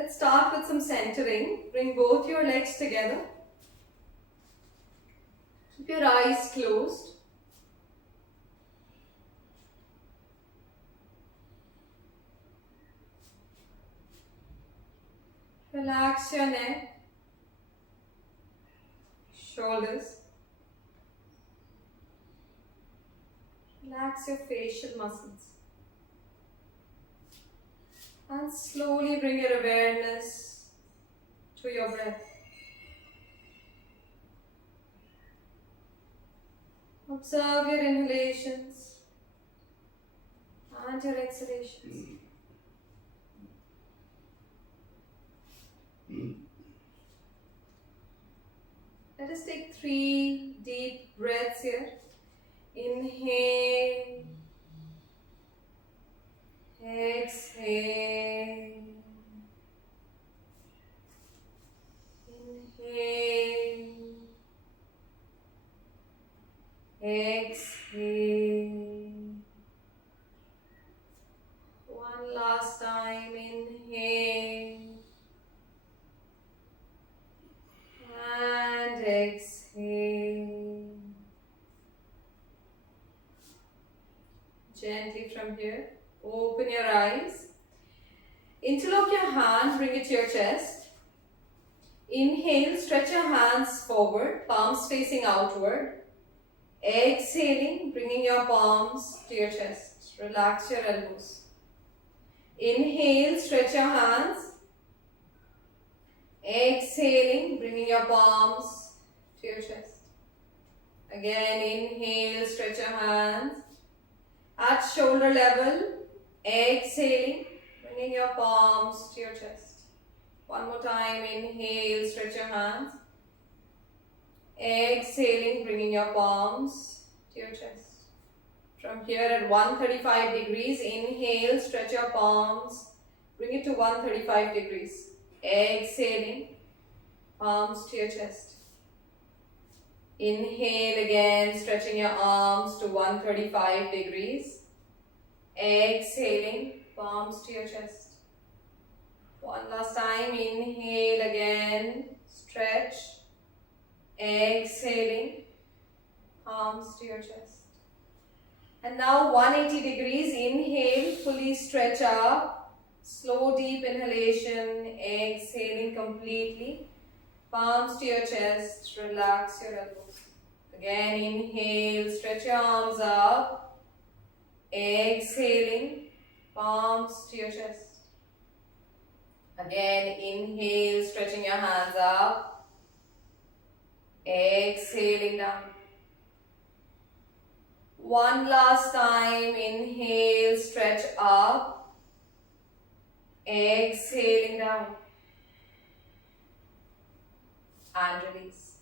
Let's start with some centering. Bring both your legs together. Keep your eyes closed. Relax your neck, shoulders. Relax your facial muscles. And slowly bring your awareness to your breath. Observe your inhalations and your exhalations. Let us take 3 deep breaths here. Inhale, exhale, inhale, exhale. One last time, inhale and exhale. Gently from here, open your eyes. Interlock your hands, bring it to your chest. Inhale, stretch your hands forward, palms facing outward. Exhaling, bringing your palms to your chest. Relax your elbows. Inhale, stretch your hands. Exhaling, bringing your palms to your chest. Again, inhale, stretch your hands. At shoulder level, exhaling, bringing your palms to your chest. One more time, inhale, stretch your hands. Exhaling, bringing your palms to your chest. From here at 135 degrees, inhale, stretch your palms, bring it to 135 degrees. Exhaling, palms to your chest. Inhale again, stretching your arms to 135 degrees. Exhaling, palms to your chest. One last time, inhale again, stretch. Exhaling, palms to your chest. And now 180 degrees, inhale, fully stretch up. Slow deep inhalation, exhaling completely. Palms to your chest, relax your elbows. Again, inhale, stretch your arms up. Exhaling, palms to your chest. Again, inhale, stretching your hands up. Exhaling down. One last time, inhale, stretch up. Exhaling down. And release.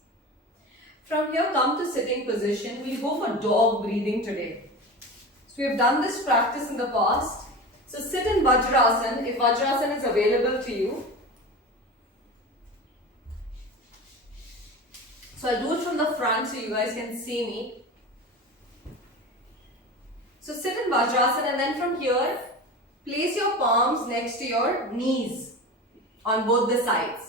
From here, come to sitting position. We'll go for dog breathing today. So we have done this practice in the past. So sit in Vajrasana if Vajrasana is available to you. So I'll do it from the front so you guys can see me. So sit in Vajrasana and then from here, place your palms next to your knees on both the sides.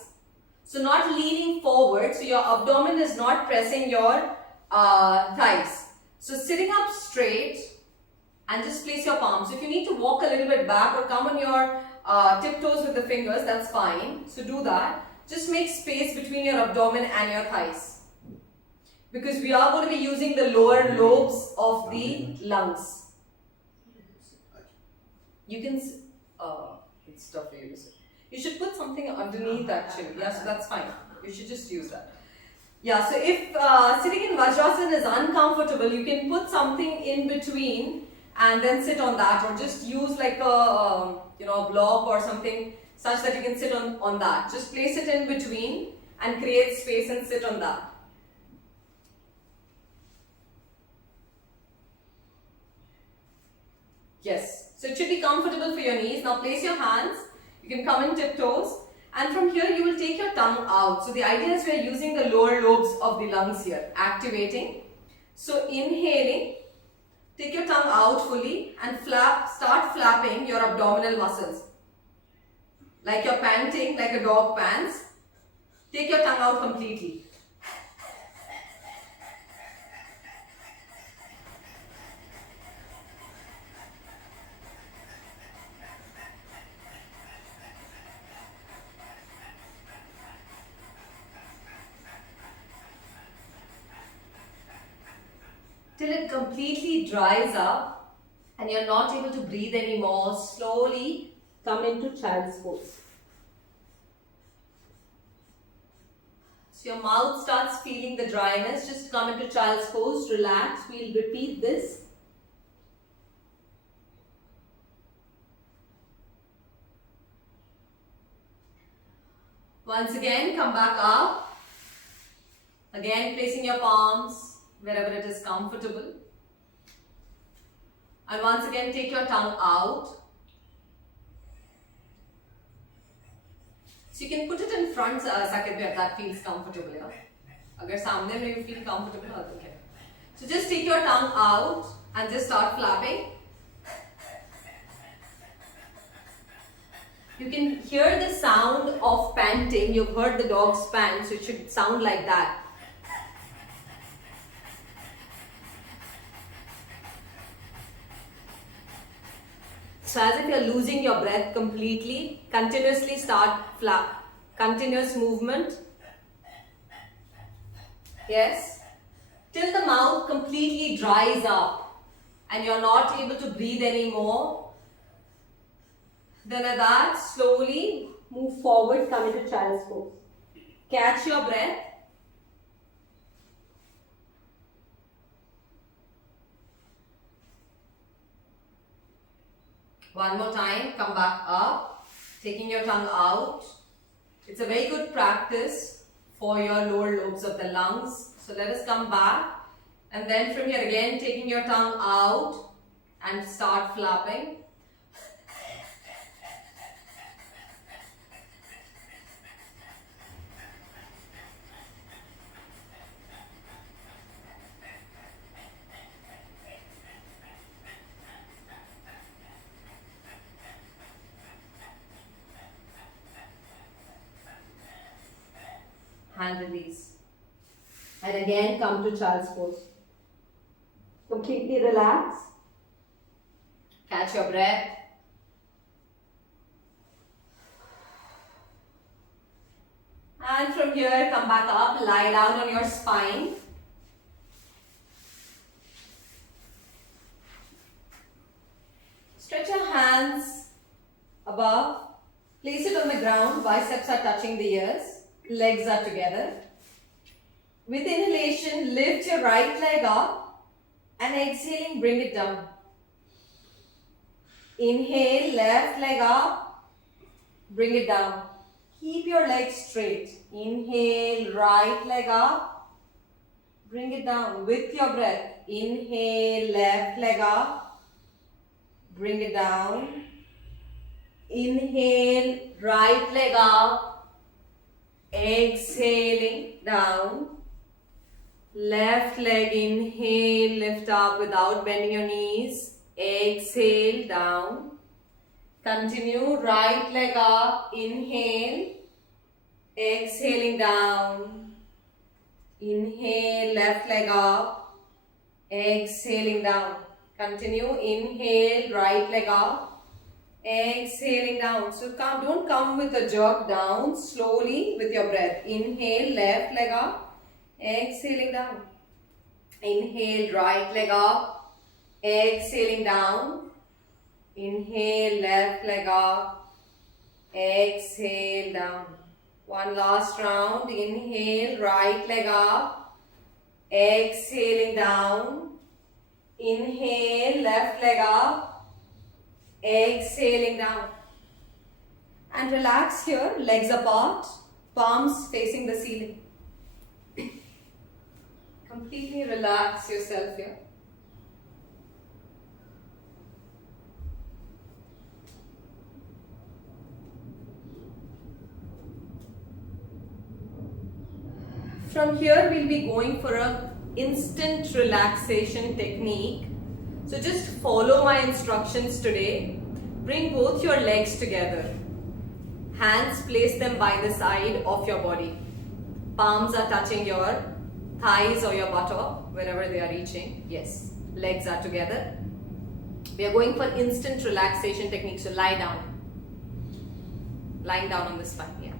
So not leaning forward, so your abdomen is not pressing your thighs. So sitting up straight and just place your palms. If you need to walk a little bit back or come on your tiptoes with the fingers, that's fine. So do that. Just make space between your abdomen and your thighs. Because we are going to be using the lower lobes of the lungs. You can, it's tough for you to say. You should put something underneath actually. Yeah, so that's fine. You should just use that. Yeah, so if sitting in Vajrasana is uncomfortable, you can put something in between and then sit on that, or just use like a block or something such that you can sit on that. Just place it in between and create space and sit on that. Yes, so it should be comfortable for your knees. Now place your hands. You can come in tiptoes, and from here you will take your tongue out. So the idea is we are using the lower lobes of the lungs here, activating. So inhaling, take your tongue out fully and start flapping your abdominal muscles. like you're panting, like a dog pants. Take your tongue out completely. Till it completely dries up and you're not able to breathe anymore. Slowly come into child's pose. So your mouth starts feeling the dryness. Just come into child's pose, relax. We'll repeat this. Once again, come back up. Again, placing your palms wherever it is comfortable. And once again, take your tongue out. So you can put it in front, Saket, if that feels comfortable. Yeah? Agar samne mein you feel comfortable, okay. So just take your tongue out and just start flapping. You can hear the sound of panting. You've heard the dogs pant, so it should sound like that. So as if you're losing your breath completely, continuously start continuous movement. Yes. Till the mouth completely dries up and you're not able to breathe anymore. Then at that, slowly move forward, come into child's pose. Catch your breath. One more time, come back up, taking your tongue out. It's a very good practice for your lower lobes of the lungs. So let us come back and then from here again, taking your tongue out and start flapping. Hand release. And again come to child's pose. Completely relax. Catch your breath. And from here come back up, lie down on your spine. Stretch your hands above. Place it on the ground, biceps are touching the ears. Legs are together. With inhalation, lift your right leg up and exhaling, bring it down. Inhale, left leg up, bring it down. Keep your legs straight. Inhale, right leg up, bring it down with your breath. Inhale, left leg up, bring it down. Inhale, right leg up. Exhaling down. Left leg, inhale, lift up without bending your knees. Exhale down. Continue, right leg up, inhale. Exhaling down. Inhale, left leg up. Exhaling down. Continue, inhale, right leg up. Exhaling down. So don't come with a jerk down. Slowly with your breath. Inhale, left leg up. Exhaling down. Inhale, right leg up. Exhaling down. Inhale, left leg up. Exhale down. One last round. Inhale, right leg up. Exhaling down. Inhale, left leg up. Exhaling down. And relax here, legs apart, palms facing the ceiling. Completely relax yourself here. From here, we'll be going for an instant relaxation technique. So just follow my instructions today. Bring both your legs together. Hands, place them by the side of your body. Palms are touching your thighs or your buttock, wherever they are reaching. Yes. Legs are together. We are going for instant relaxation technique. So lie down. Lying down on the spine. Yeah.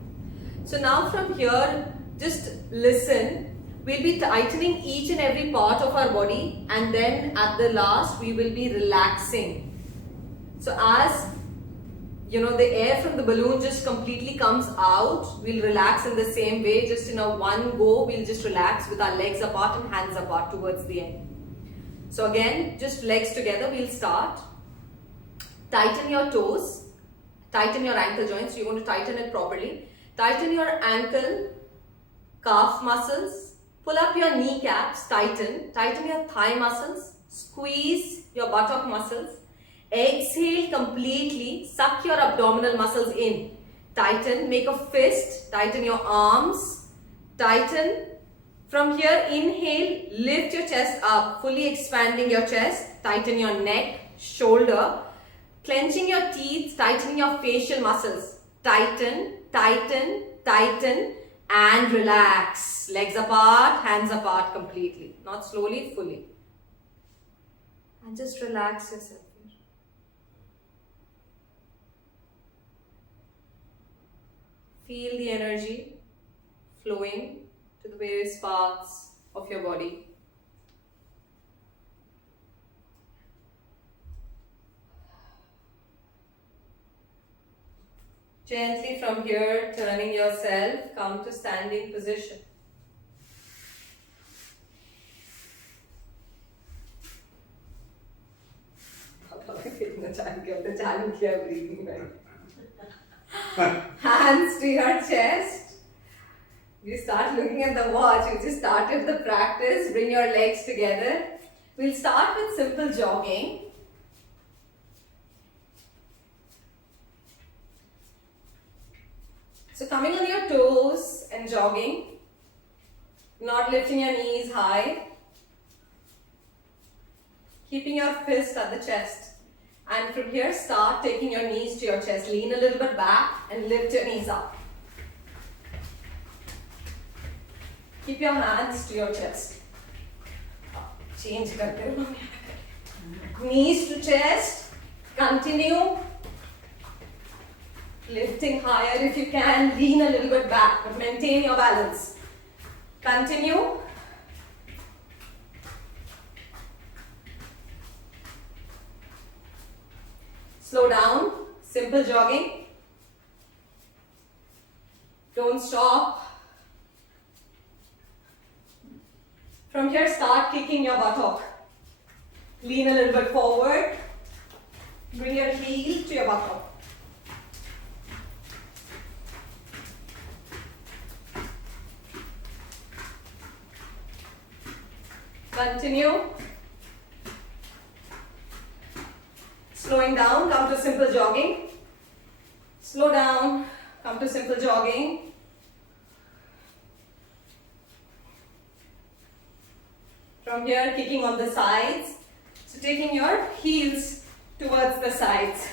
So now from here, just listen. We'll be tightening each and every part of our body, and then at the last we will be relaxing. So as you know, the air from the balloon just completely comes out, we'll relax in the same way. Just in a one go, we'll just relax with our legs apart and hands apart towards the end. So again, just legs together, we'll start. Tighten your toes, tighten your ankle joints. You're going to tighten it properly. Tighten your ankle, calf muscles. Pull up your kneecaps, tighten your thigh muscles, squeeze your buttock muscles. Exhale completely, suck your abdominal muscles in. Tighten, make a fist, tighten your arms, tighten. From here, inhale, lift your chest up, fully expanding your chest, tighten your neck, shoulder, clenching your teeth, tightening your facial muscles. Tighten, tighten, tighten. And relax. Legs apart, hands apart completely. Not slowly, fully. And just relax yourself here. Feel the energy flowing to the various parts of your body. Gently from here, turning yourself, come to standing position. Hands to your chest. You start looking at the watch. You just started the practice. Bring your legs together. We'll start with simple jogging. So coming on your toes and jogging, not lifting your knees high, keeping your fist at the chest. And from here, start taking your knees to your chest. Lean a little bit back and lift your knees up. Keep your hands to your chest. Change karte. Knees to chest. Continue. Lifting higher if you can, lean a little bit back, but maintain your balance. Continue. Slow down, simple jogging. Don't stop. From here, start kicking your buttock. Lean a little bit forward. Bring your heel to your buttock. Continue. Slowing down, come to simple jogging. Slow down, come to simple jogging. From here, kicking on the sides. So taking your heels towards the sides.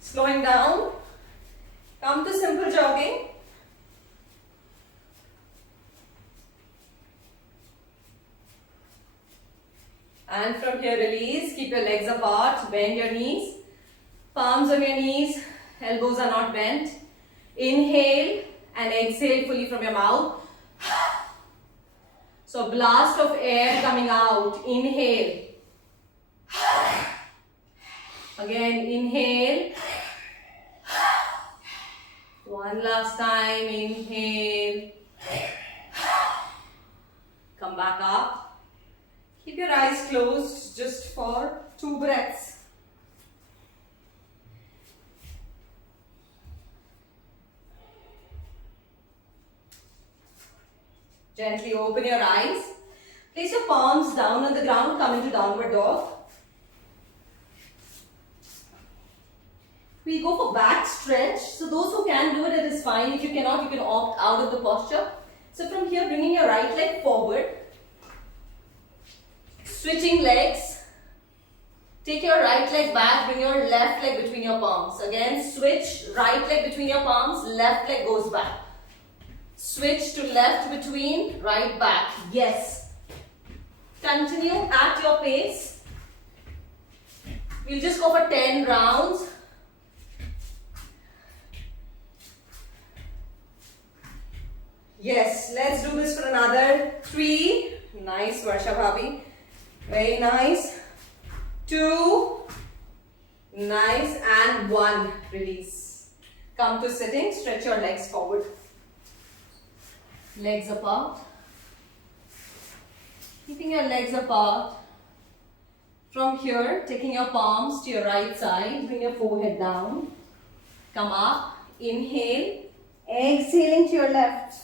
Slowing down, come to simple jogging. And from here, release, keep your legs apart, bend your knees, palms on your knees, elbows are not bent. Inhale and exhale fully from your mouth. So blast of air coming out, inhale. Again, inhale. One last time, inhale. Come back up. Keep your eyes closed just for 2 breaths. Gently open your eyes. Place your palms down on the ground, come into downward dog. We go for back stretch. So those who can do it, it is fine. If you cannot, you can opt out of the posture. So from here, bringing your right leg forward, switching legs. Take your right leg back, bring your left leg between your palms. Again, switch, right leg between your palms, left leg goes back. Switch to left between, right back. Yes. Continue at your pace. We'll just go for 10 rounds. Yes, let's do this for another 3. Nice, Varsha Bhabhi. Very nice. 2. Nice. And 1. Release. Come to sitting. Stretch your legs forward. Legs apart. Keeping your legs apart. From here, taking your palms to your right side. Bring your forehead down. Come up. Inhale. Exhaling to your left.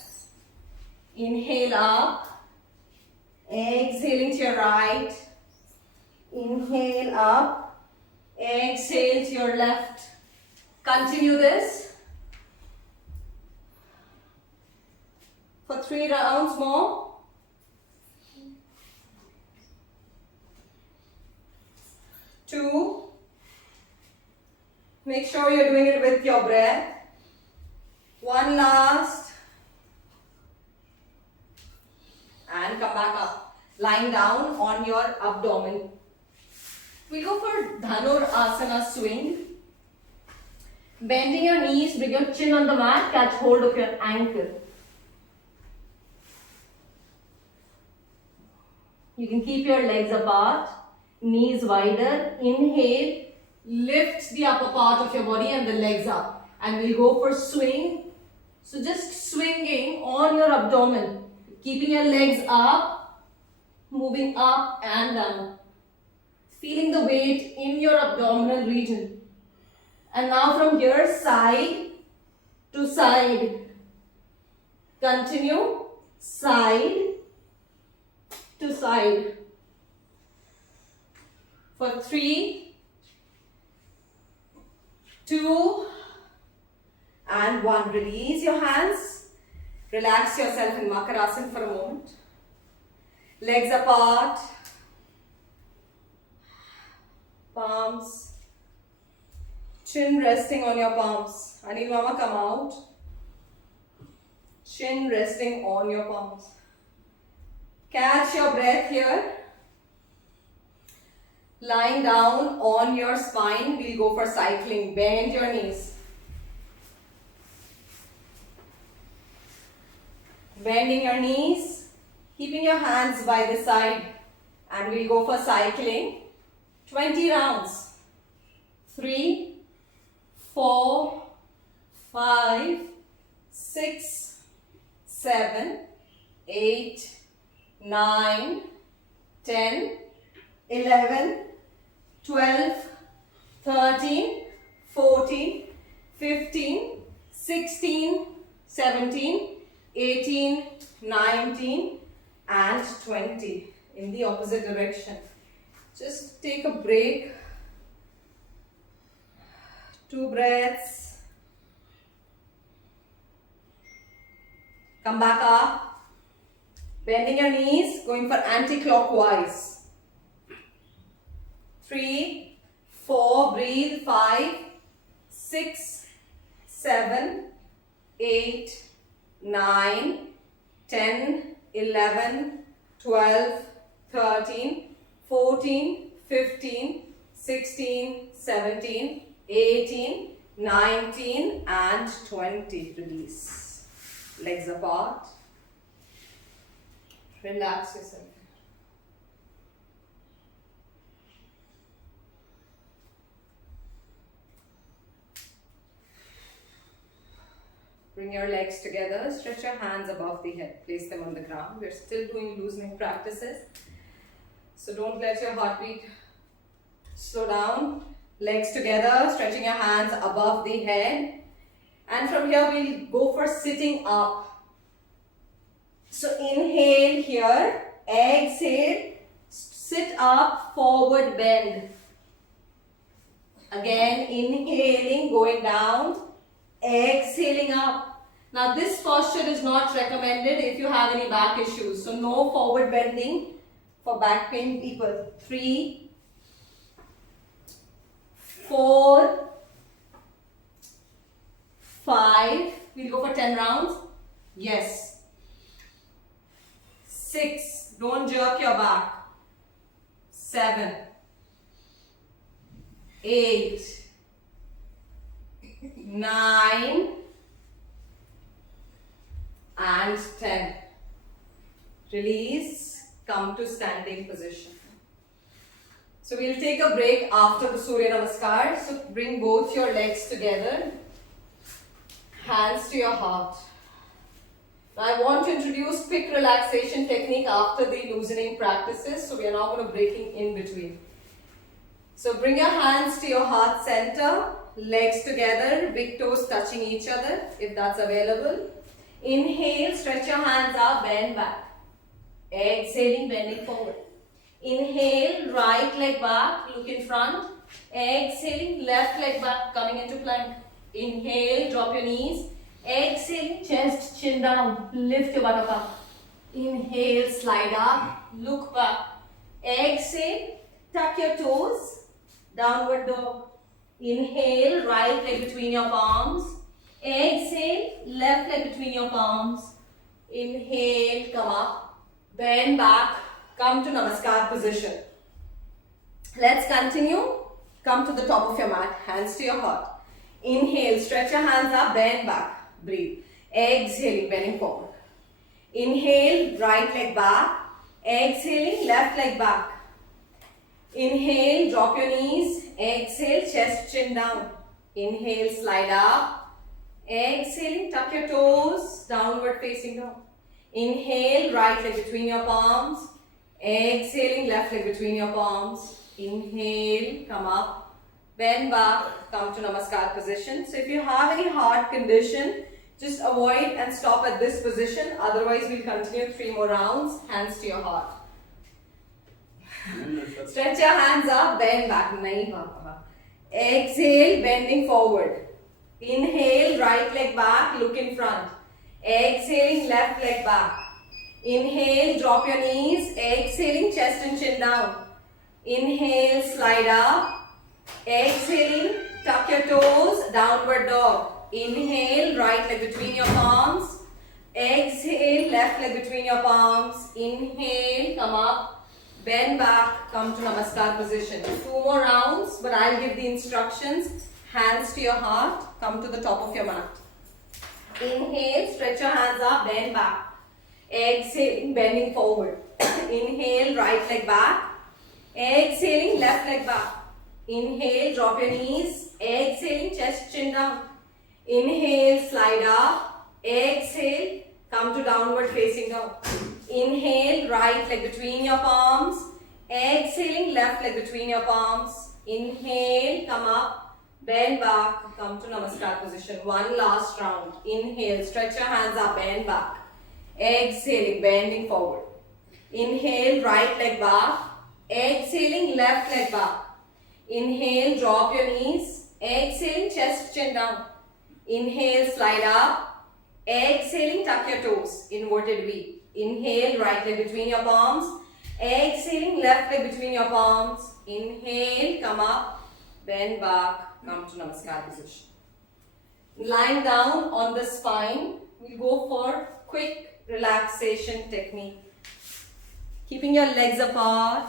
Inhale up. Exhaling to your right. Inhale up. Exhale to your left. Continue this for 3 rounds more. 2. Make sure you're doing it with your breath. 1 last. And come back up. Lying down on your abdomen. We'll go for Dhanurasana swing. Bending your knees, bring your chin on the mat, catch hold of your ankle. You can keep your legs apart, knees wider. Inhale, lift the upper part of your body and the legs up. And we'll go for swing. So just swinging on your abdomen. Keeping your legs up, moving up and down. Feeling the weight in your abdominal region. And now from here, side to side. Continue, side to side. For 3, 2, and 1. Release your hands. Relax yourself in Makarasana for a moment. Legs apart. Palms. Chin resting on your palms. Anil Mama, come out. Chin resting on your palms. Catch your breath here. Lying down on your spine, we'll go for cycling. Bend your knees. Bending your knees, keeping your hands by the side, and we'll go for cycling. 20 rounds. 3, 4, 5, 6, 7, 8, 9, 10, 11, 12, 13, 14, 15, 16, 17, 18, 19 and 20 in the opposite direction. Just take a break. 2 breaths. Come back up. Bending your knees, going for anti-clockwise. 3, 4, breathe. 5, 6, 7, 8, 9, 10, 11, 12, 13, 14, 15, 16, 17, 18, 19 and 20. Release. Legs apart. Relax yourself. Bring your legs together, stretch your hands above the head, place them on the ground. We're still doing loosening practices. So don't let your heartbeat slow down. Legs together, stretching your hands above the head. And from here we'll go for sitting up. So inhale here, exhale, sit up, forward bend. Again, inhaling, going down, exhaling up. Now this posture is not recommended if you have any back issues. So no forward bending for back pain people. 3, 4, 5. We'll go for 10 rounds. Yes. 6. Don't jerk your back. 7, 8, 9 and 10. Release. Come to standing position. So we'll take a break after the Surya Namaskar. So bring both your legs together. Hands to your heart. Now I want to introduce quick relaxation technique after the loosening practices. So we are now going to breaking in between. So bring your hands to your heart center. Legs together. Big toes touching each other if that's available. Inhale, stretch your hands up, bend back. Exhaling, bending forward. Inhale, right leg back, look in front. Exhaling, left leg back, coming into plank. Inhale, drop your knees. Exhaling, chest, chin down. Lift your buttock up. Inhale, slide up, look back. Exhale, tuck your toes. Downward dog. Inhale, right leg between your palms. Exhale, left leg between your palms. Inhale, come up. Bend back. Come to Namaskar position. Let's continue. Come to the top of your mat. Hands to your heart. Inhale, stretch your hands up, bend back. Breathe. Exhaling, bending forward. Inhale, right leg back. Exhaling, left leg back. Inhale, drop your knees. Exhale, chest, chin down. Inhale, slide up. Exhaling, tuck your toes. Downward facing dog. Inhale, right leg between your palms. Exhaling, left leg between your palms. Inhale, come up. Bend back, come to Namaskar position. So if you have any heart condition, just avoid and stop at this position. Otherwise, we'll continue 3 more rounds. Hands to your heart. Stretch your hands up, bend back. Nahi papa. Exhale, bending forward. Inhale, right leg back, look in front. Exhaling, left leg back. Inhale, drop your knees. Exhaling, chest and chin down. Inhale, slide up. Exhaling, tuck your toes, downward dog. Inhale, right leg between your palms. Exhale, left leg between your palms. Inhale, come up, bend back, come to Namaskar position. 2 more rounds, but I'll give the instructions. Hands to your heart, come to the top of your mat. Inhale, stretch your hands up, bend back. Exhaling, bending forward. Inhale, right leg back. Exhaling, left leg back. Inhale, drop your knees. Exhaling, chest, chin down. Inhale, slide up. Exhale, come to downward facing dog. Inhale, right leg between your palms. Exhaling, left leg between your palms. Inhale, come up. Bend back, come to Namaskar position. 1 last round. Inhale, stretch your hands up, bend back. Exhaling, bending forward. Inhale, right leg back. Exhaling, left leg back. Inhale, drop your knees. Exhaling, chest, chin down. Inhale, slide up. Exhaling, tuck your toes. Inverted V. Inhale, right leg between your palms. Exhaling, left leg between your palms. Inhale, come up. Bend back. Come to Namaskar position. Lying down on the spine, we'll go for quick relaxation technique. Keeping your legs apart,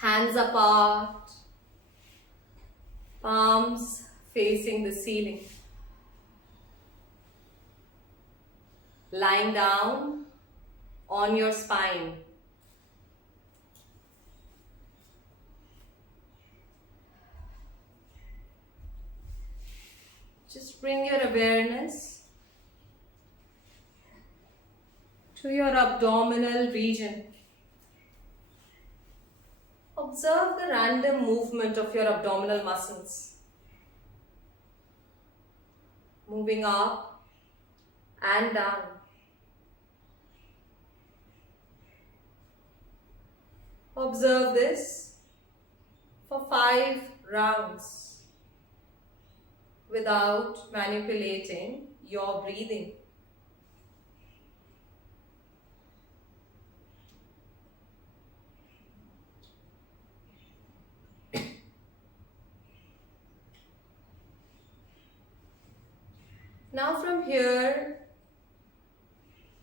hands apart, palms facing the ceiling. Lying down on your spine. Just bring your awareness to your abdominal region. Observe the random movement of your abdominal muscles. Moving up and down. Observe this for 5 rounds. Without manipulating your breathing. Now from here,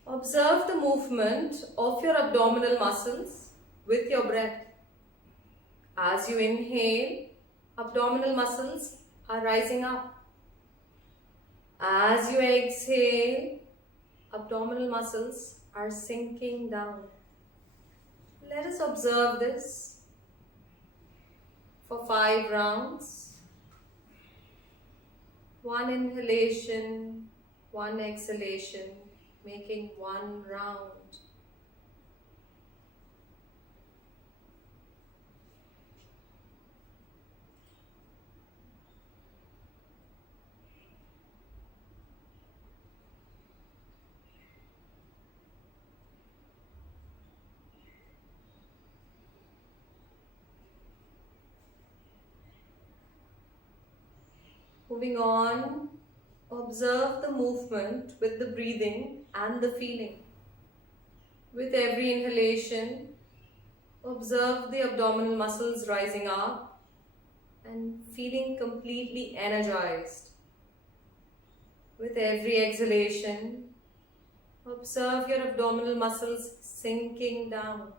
observe the movement of your abdominal muscles with your breath. As you inhale, abdominal muscles are rising up. As you exhale, abdominal muscles are sinking down. Let us observe this for 5 rounds. 1 inhalation, 1 exhalation, making 1 round. Moving on, observe the movement with the breathing and the feeling. With every inhalation, observe the abdominal muscles rising up and feeling completely energized. With every exhalation, observe your abdominal muscles sinking down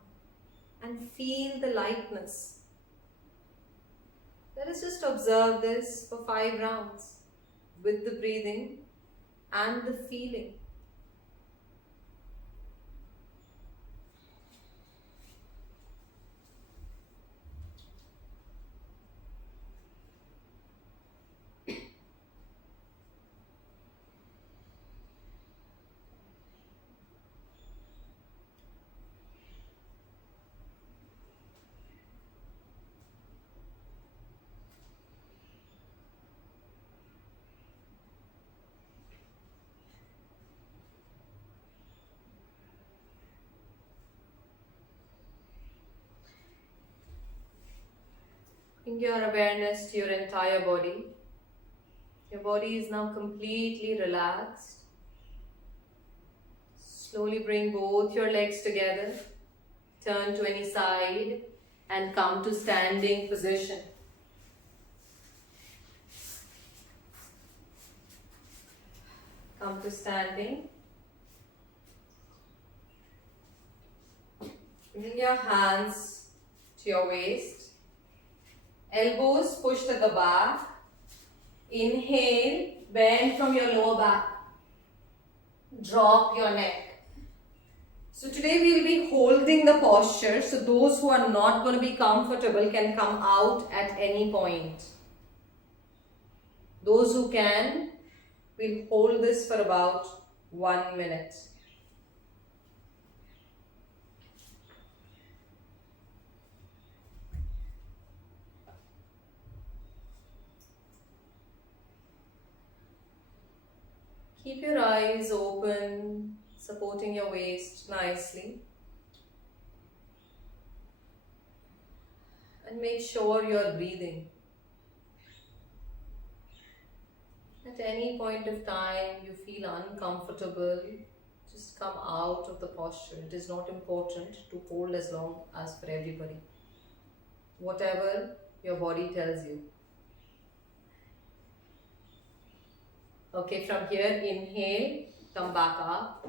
and feel the lightness. Let us just observe this for 5 rounds with the breathing and the feeling. Bring your awareness to your entire body. Your body is now completely relaxed. Slowly bring both your legs together. Turn to any side and come to standing position. Come to standing. Bring your hands to your waist. Elbows pushed at the back. Inhale, bend from your lower back. Drop your neck. So today we will be holding the posture. So those who are not going to be comfortable can come out at any point. Those who can, will hold this for about 1 minute. Keep your eyes open, supporting your waist nicely. And make sure you are breathing. At any point of time you feel uncomfortable, just come out of the posture. It is not important to hold as long as for everybody. Whatever your body tells you. Okay, from here, inhale, come back up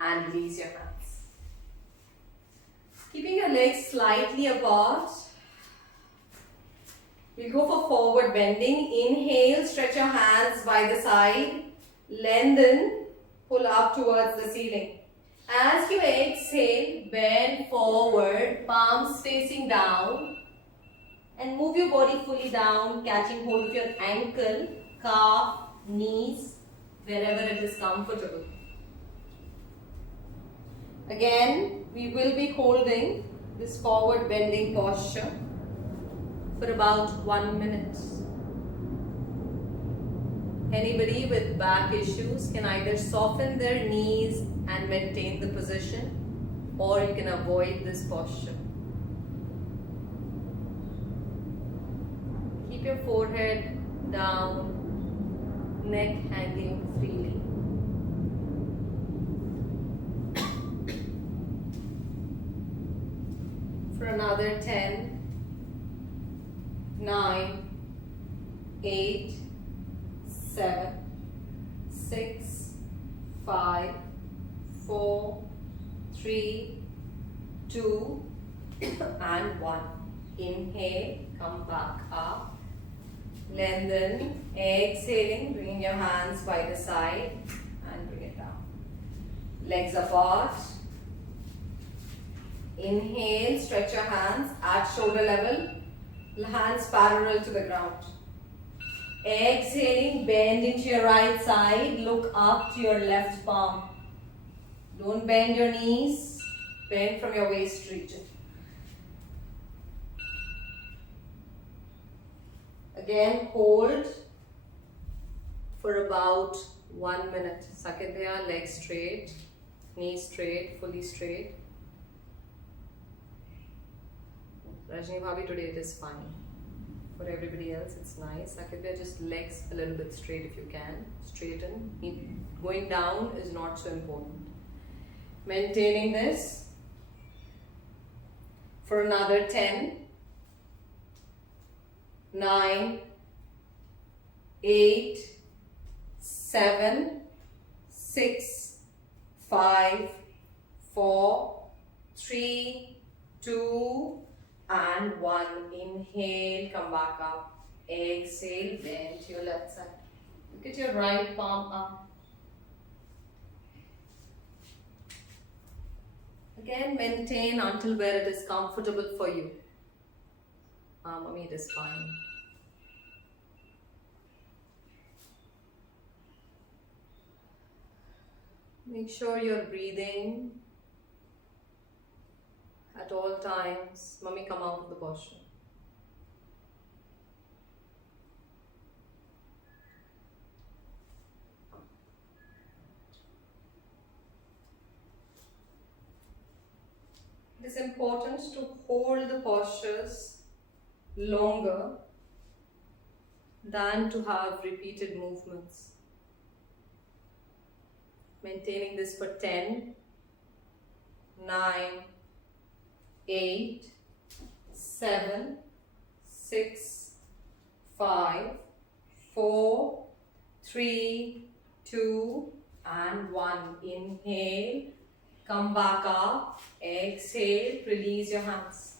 and release your hands. Keeping your legs slightly apart. We'll go for forward bending. Inhale, stretch your hands by the side. Lengthen, pull up towards the ceiling. As you exhale, bend forward, palms facing down. And move your body fully down, catching hold of your ankle, calf, knees, wherever it is comfortable. Again, we will be holding this forward bending posture for about 1 minute. Anybody with back issues can either soften their knees and maintain the position, or you can avoid this posture. Keep your forehead down, neck hanging freely. another 10, 9, 8, 7, 6, 5, 4, 3, 2, and 1. Inhale, come back up. Lengthen, exhaling, bring your hands by the side and bring it down. Legs apart. Inhale, stretch your hands at shoulder level, hands parallel to the ground. Exhaling, bend into your right side, look up to your left palm. Don't bend your knees, bend from your waist region. Again, hold for about 1 minute. Sakadhya, legs straight, knees straight, fully straight. Rajni Bhabhi, today it is fine. For everybody else, it's nice. Sakadhya, just legs a little bit straight if you can. Straighten. Going down is not so important. Maintaining this for another 10, 9, 8, 7, 6, 5, 4, 3, 2, and 1. Inhale, come back up. Exhale, bend to your left side. Look at your right palm up. Again, maintain until where it is comfortable for you. Mommy, it is fine. Make sure you're breathing at all times. Mommy, come out of the posture. It is important to hold the postures longer than to have repeated movements. Maintaining this for 10, 9, 8, 7, 6, 5, 4, 3, 2, and 1. Inhale, come back up, exhale, release your hands.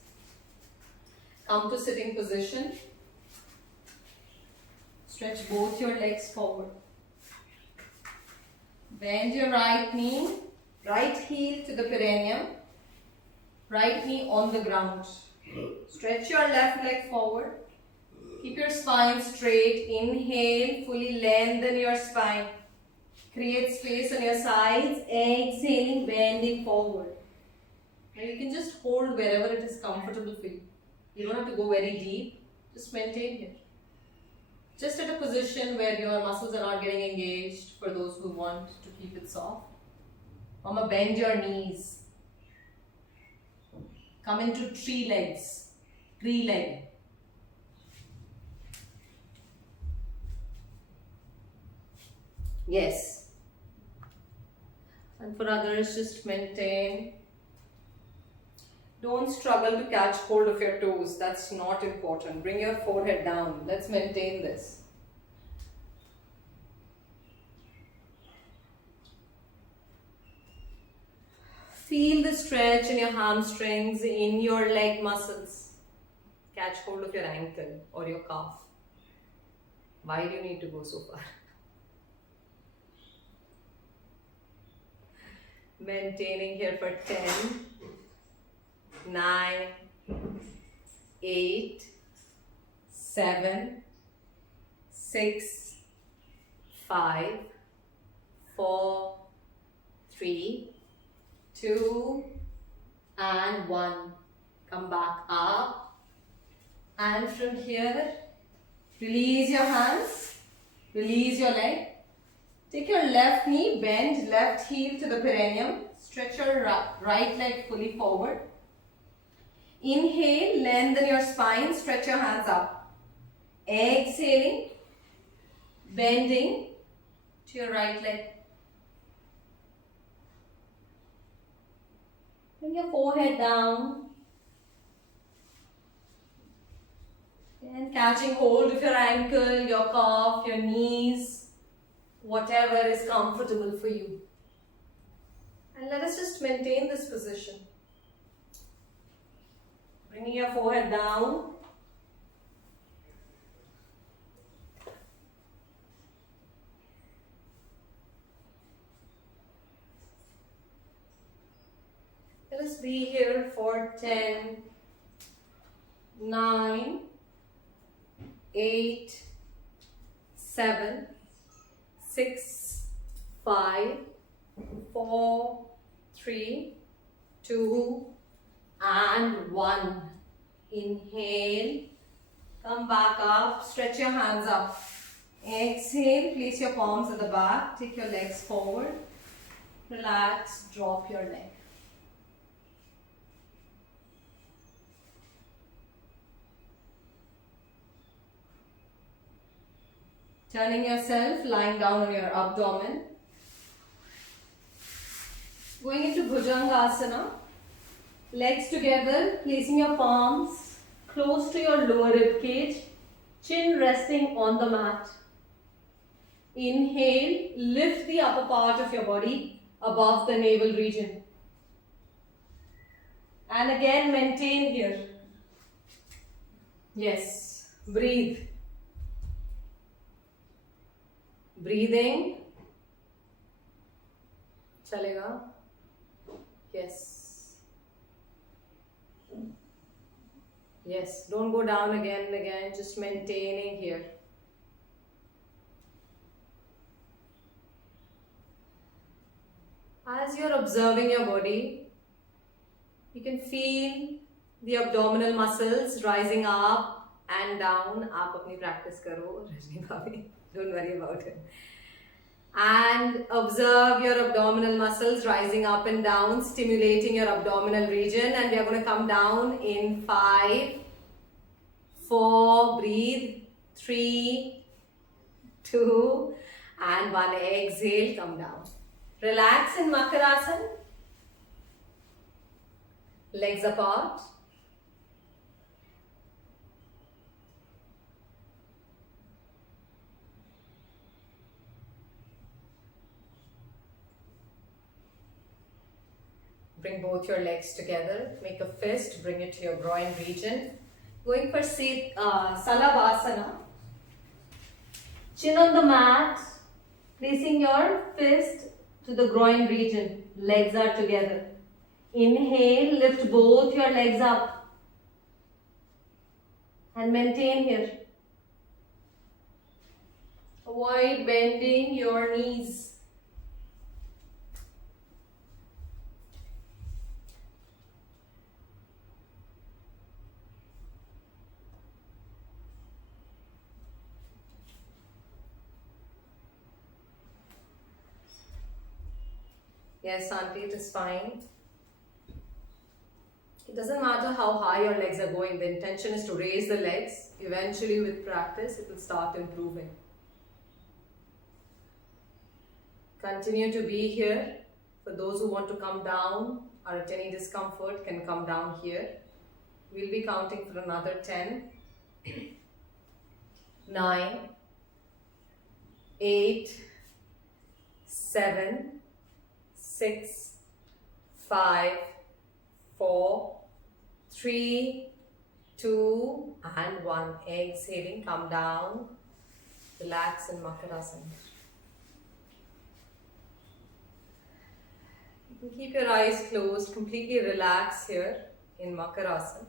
Come to sitting position. Stretch both your legs forward. Bend your right knee, right heel to the perineum, right knee on the ground. Stretch your left leg forward. Keep your spine straight. Inhale, fully lengthen your spine. Create space on your sides. Exhaling, bending forward. And you can just hold wherever it is comfortable for you. You don't have to go very deep. Just maintain here. Just at a position where your muscles are not getting engaged for those who want to keep it soft. Mama, bend your knees. Come into tree legs. Tree leg. Yes. And for others, just maintain. Don't struggle to catch hold of your toes. That's not important. Bring your forehead down. Let's maintain this. Feel the stretch in your hamstrings, in your leg muscles. Catch hold of your ankle or your calf. Why do you need to go so far? Maintaining here for 10, 9, 8, 7, 6, 5, 4, 3, 2, and 1. Come back up. And from here, release your hands, release your leg. Take your left knee, bend left heel to the perineum. Stretch your right leg fully forward. Inhale, lengthen your spine, stretch your hands up. Exhaling, bending to your right leg. Bring your forehead down. And catching hold of your ankle, your calf, your knees, whatever is comfortable for you. And let us just maintain this position. Bringing your forehead down. Let us be here for 10, 9, 8, 7, 6, 5, 4, 3, 2, and 1. Inhale, come back up, stretch your hands up. Exhale, place your palms at the back, take your legs forward, relax, drop your neck. Turning yourself, lying down on your abdomen. Going into Bhujangasana. Legs together, placing your palms close to your lower rib cage. Chin resting on the mat. Inhale, lift the upper part of your body above the navel region. And again, maintain here. Yes, breathe. Breathing. Chalega. Yes. Yes, don't go down again and again, just maintaining here. As you're observing your body, you can feel the abdominal muscles rising up and down. आप अपनी practice करो, रजनी भाभी. Don't worry about it. And observe your abdominal muscles rising up and down, stimulating your abdominal region. And we are going to come down in 5, 4, breathe, 3, 2, and 1. Exhale, come down. Relax in Makarasana. Legs apart. Bring both your legs together. Make a fist. Bring it to your groin region. Going for Salabhasana. Chin on the mat. Placing your fist to the groin region. Legs are together. Inhale. Lift both your legs up. And maintain here. Avoid bending your knees. Yes, Auntie, it is fine. It doesn't matter how high your legs are going. The intention is to raise the legs. Eventually, with practice, it will start improving. Continue to be here. For those who want to come down or at any discomfort can come down here. We'll be counting for another 10, 9, 8, 7, 6, 5, 4, 3, 2, and 1. Exhaling, come down. Relax in Makarasana. You can keep your eyes closed, completely relax here in Makarasana.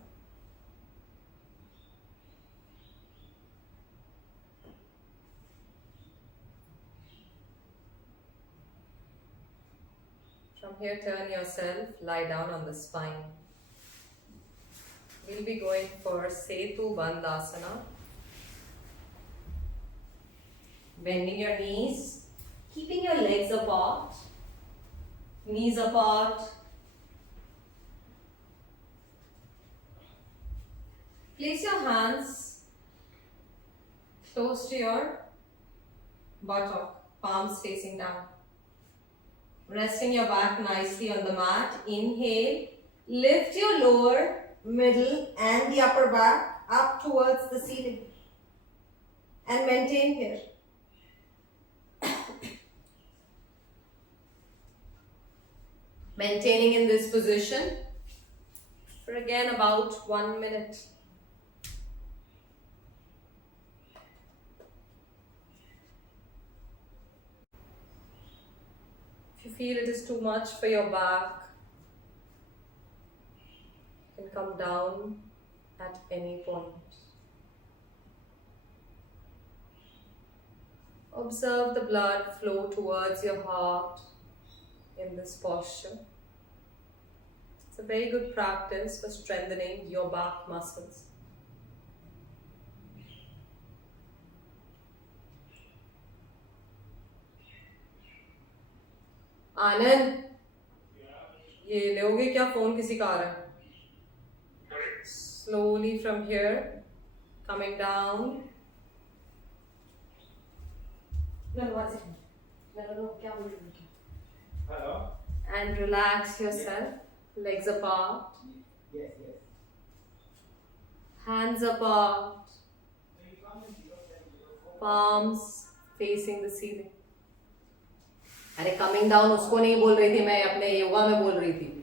From here, turn yourself, lie down on the spine. We'll be going for Setu Bandhasana. Bending your knees, keeping your legs apart, knees apart. Place your hands close to your buttock, palms facing down. Resting your back nicely on the mat. Inhale. Lift your lower, middle and the upper back up towards the ceiling and maintain here. Maintaining in this position for again about 1 minute. If you feel it is too much for your back, you can come down at any point. Observe the blood flow towards your heart in this posture. It's a very good practice for strengthening your back muscles. आनंद, ये लोगे क्या? Phone किसी का आ रहा है? Slowly from here, coming down. No, what's it? No, क्या बोल रही है? Hello. And relax yourself. Legs apart. Yes. Hands apart. Palms facing the ceiling. अरे coming down उसको नहीं बोल रही थी, मैं अपने योगा में बोल रही थी.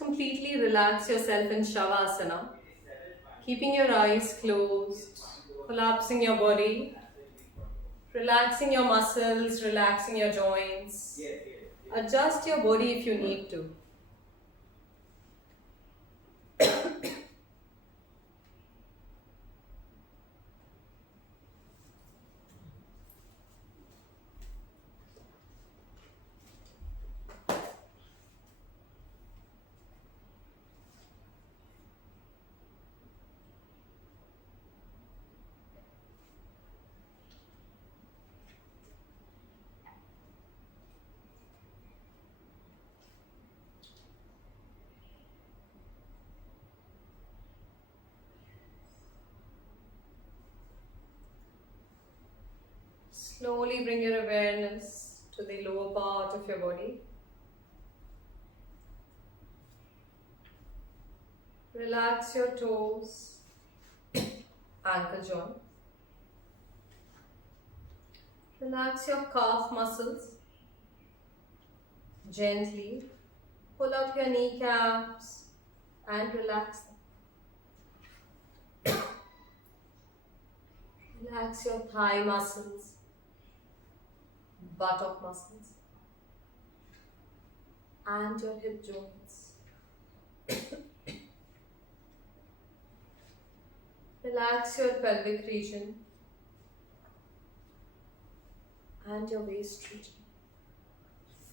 Completely relax yourself in Shavasana, keeping your eyes closed, collapsing your body, relaxing your muscles, relaxing your joints. Adjust your body if you need to. Slowly bring your awareness to the lower part of your body. Relax your toes, ankle joint. Relax your calf muscles. Gently pull out your kneecaps and relax them. Relax your thigh muscles, buttock muscles, and your hip joints. Relax your pelvic region and your waist region.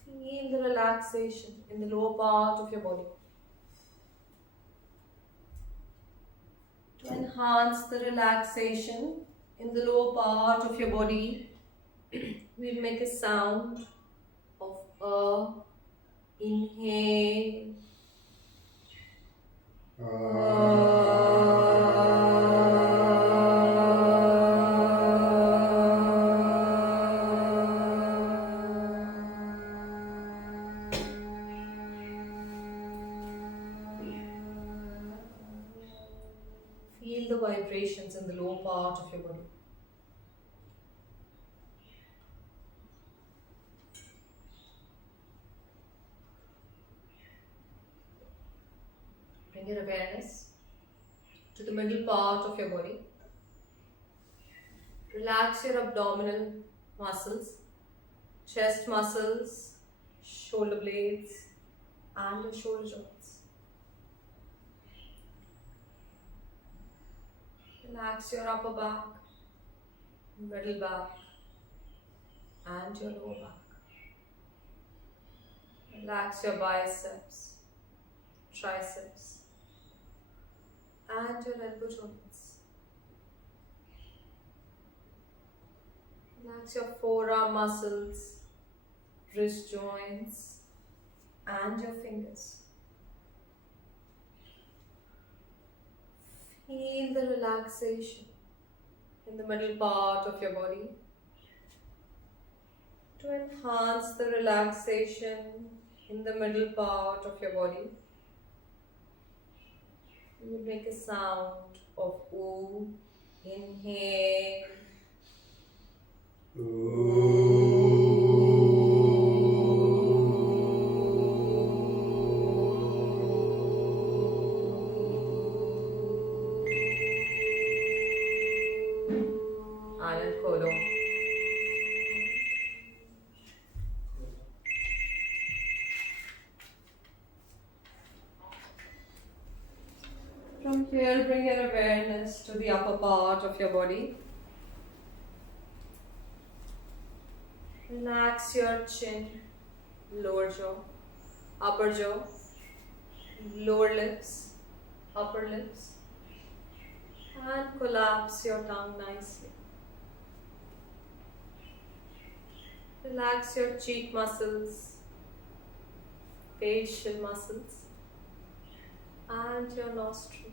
Feel the relaxation in the lower part of your body. To enhance the relaxation in the lower part of your body, we'll make a sound of a inhale. Feel the vibrations in the lower part of your body. Bring your awareness to the middle part of your body. Relax your abdominal muscles, chest muscles, shoulder blades, and your shoulder joints. Relax your upper back, middle back, and your lower back. Relax your biceps, triceps, and your elbow joints. Relax your forearm muscles, wrist joints, and your fingers. Feel the relaxation in the middle part of your body. To enhance the relaxation in the middle part of your body, you will make a sound of ooh. Inhale. आनंद खोलो. From here, bring your awareness to the upper part of your body. Relax your chin, lower jaw, upper jaw, lower lips, upper lips, and collapse your tongue nicely. Relax your cheek muscles, facial muscles, and your nostrils.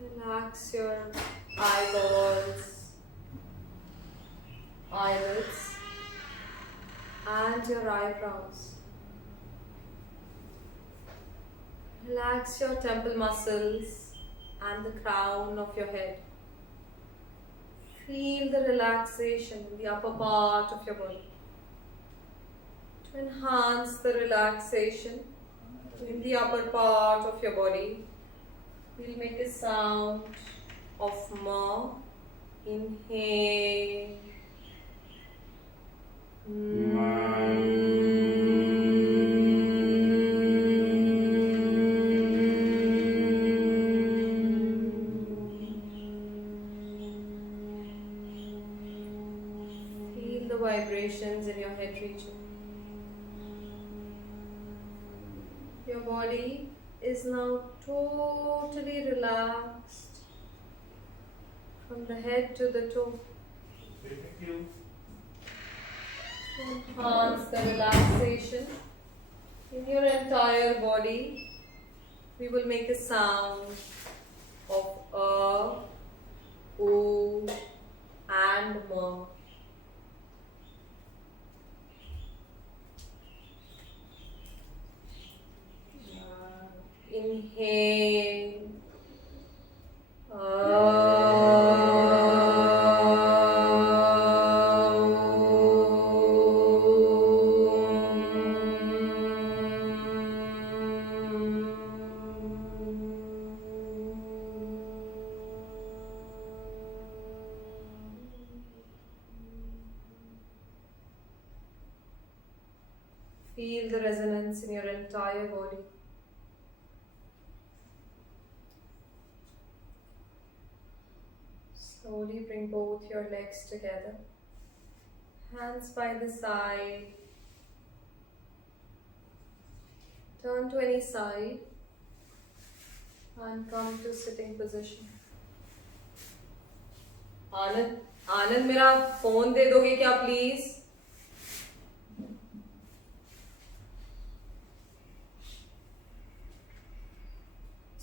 Relax your eyeballs, eyelids, and your eyebrows. Relax your temple muscles and the crown of your head. Feel the relaxation in the upper part of your body. To enhance the relaxation in the upper part of your body, we'll make a sound of ma. Inhale. Feel the vibrations in your head region. Your body is now totally relaxed from the head to the toe. To enhance the relaxation in your entire body, we will make a sound of o, and ma. Inhale. Feel the resonance in your entire body. Slowly bring both your legs together, hands by the side. Turn to any side and come to sitting position. आनंद मेरा phone दे दोगे क्या please?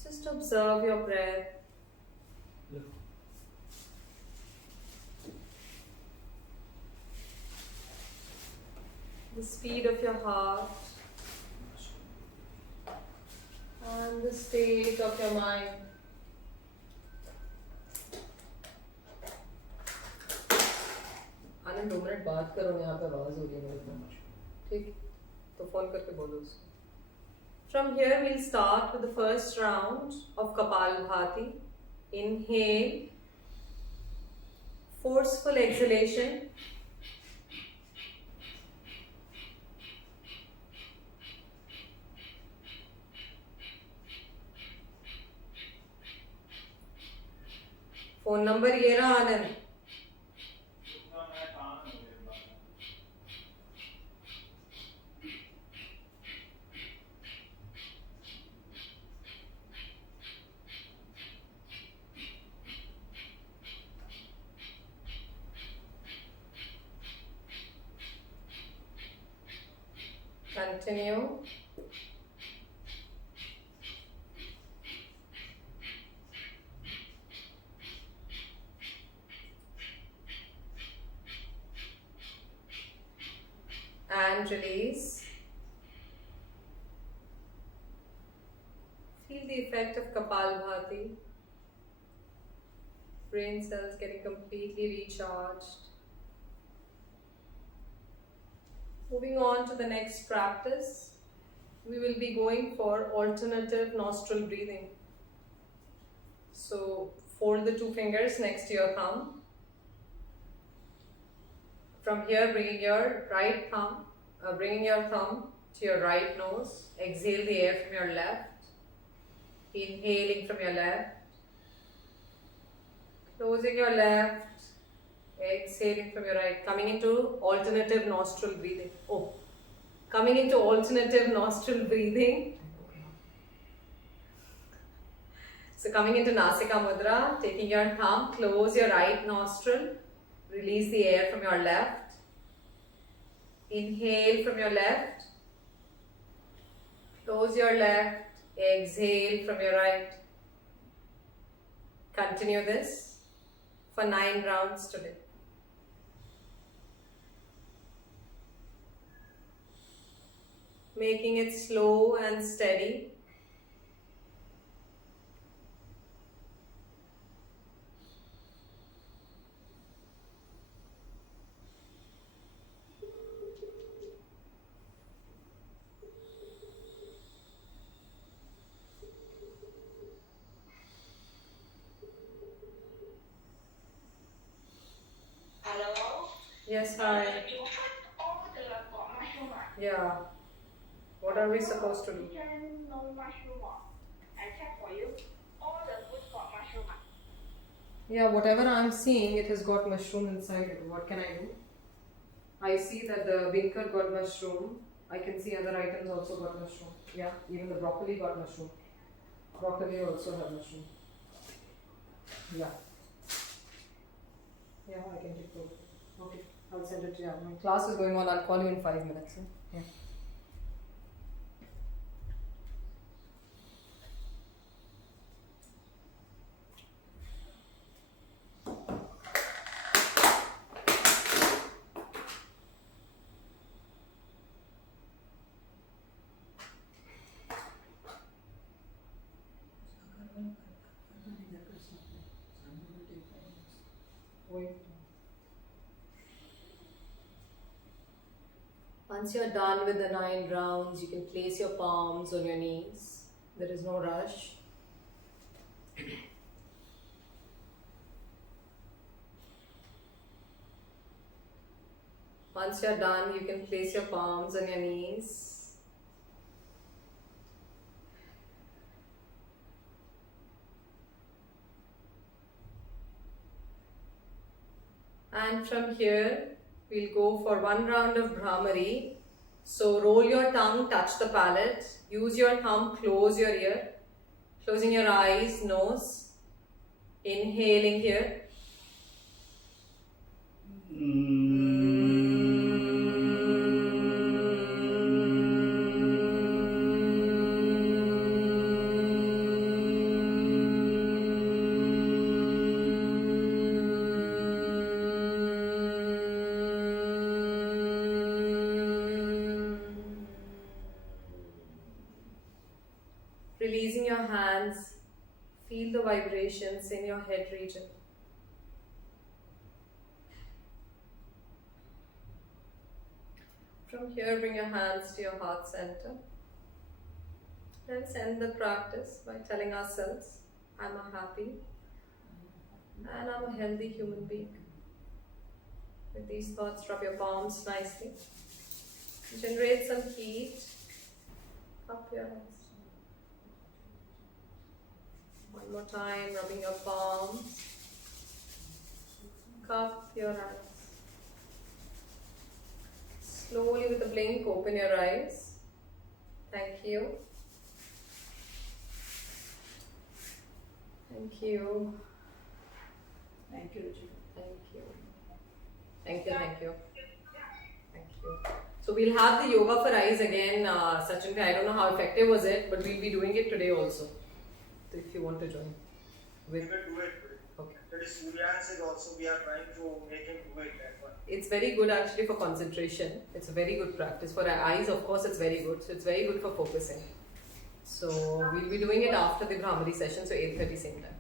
Just observe your breath. The speed of your heart and the state of your mind. Anand 2 minute बात करो, यहाँ पे आवाज हो रही है मेरे को. ठीक, तो फोन करके बोलो उसको. From here we'll start with the first round of Kapalbhati. Inhale, forceful exhalation. Phone number ये रहा आनंद. Continue. and release. Feel the effect of Kapalbhati. Brain cells getting completely recharged. Moving on to the next practice, we will be going for alternative nostril breathing. So fold the two fingers next to your thumb. From here, bringing your thumb to your right nose. Exhale the air from your left. Inhaling from your left. Closing your left. Exhaling from your right. Coming into alternative nostril breathing. Coming into alternative nostril breathing. So coming into Nasika Mudra, taking your thumb, close your right nostril. Release the air from your left. Inhale from your left. Close your left. Exhale from your right. Continue this for 9 rounds today. Making it slow and steady. Hello? Yes, hi. You put all the mushroom. Yeah. What are we supposed to do? No mushroom. I check for you. All the food got mushroom. Yeah, whatever I'm seeing, it has got mushroom inside it. What can I do? I see that the beancurd got mushroom. I can see other items also got mushroom. Yeah, even the broccoli got mushroom. Broccoli also have mushroom. Yeah. Yeah, I can take those. Okay, I'll send it to you. My class is going on. I'll call you in 5 minutes. Yeah. Wait. Once you're done with the 9 rounds, you can place your palms on your knees. There is no rush. Once you're done, you can place your palms on your knees. And from here, we'll go for 1 round of Bhramari. So roll your tongue, touch the palate. Use your thumb, close your ear. Closing your eyes, nose. Inhaling here. Releasing your hands, feel the vibrations in your head region. From here, bring your hands to your heart center. Let's end the practice by telling ourselves, I'm a happy and I'm a healthy human being. With these thoughts, rub your palms nicely. Generate some heat up your eyes. One more time, rubbing your palms. Cup your eyes. Slowly with a blink, open your eyes. Thank you. Thank you. Thank you, Ruchika. Thank you. Thank you, thank you. Thank you. So we'll have the yoga for eyes again, Sachin. I don't know how effective was it, but we'll be doing it today also. So if you want to join. We will do it today. Okay. That is Suryansh is also, we are trying to make him do it that one. It's very good actually for concentration. It's a very good practice for our eyes. Of course, it's very good. So it's very good for focusing. So we'll be doing it after the Brahmari session. So 8:30 same time.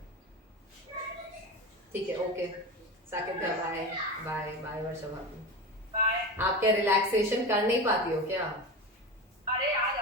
ठीक है. Okay. Saket bye bye bye Varsha bhabhi. Bye. आप क्या relaxation कर नहीं पाती हो क्या? अरे आज